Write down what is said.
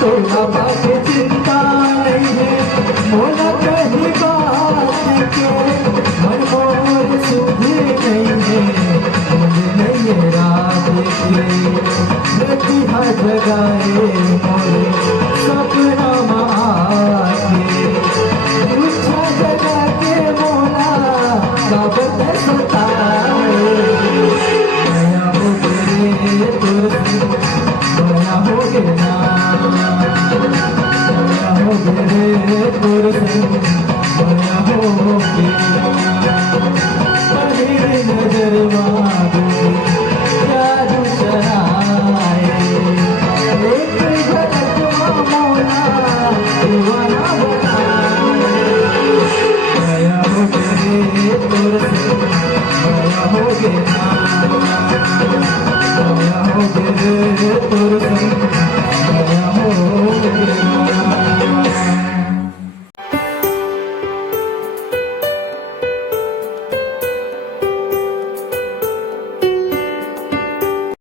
तोला बात चिंता नहीं है मोला कहीं बात के मन मोर सुध नहीं है नहीं है रात के प्रतिभा जगाए मोरे सपना माके पूछा जगा के मोला काबत सताए नया हो गए तुरसे नया हो गया नया हो गए तुरसे नया हो गया पढ़ी नजर मांगे जादू शराए एक झलक मोला दीवाना बनाए नया हो गए तुरसे नया हो गया नया हो गए तुरसे